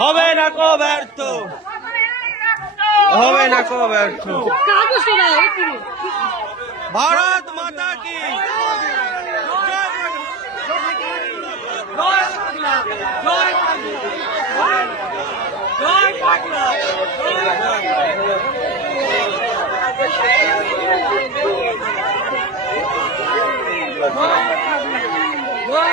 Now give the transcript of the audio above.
হবে না কো ব্যর্থ, হবে না কো ব্যর্থ। ভারত মাতা কি জয়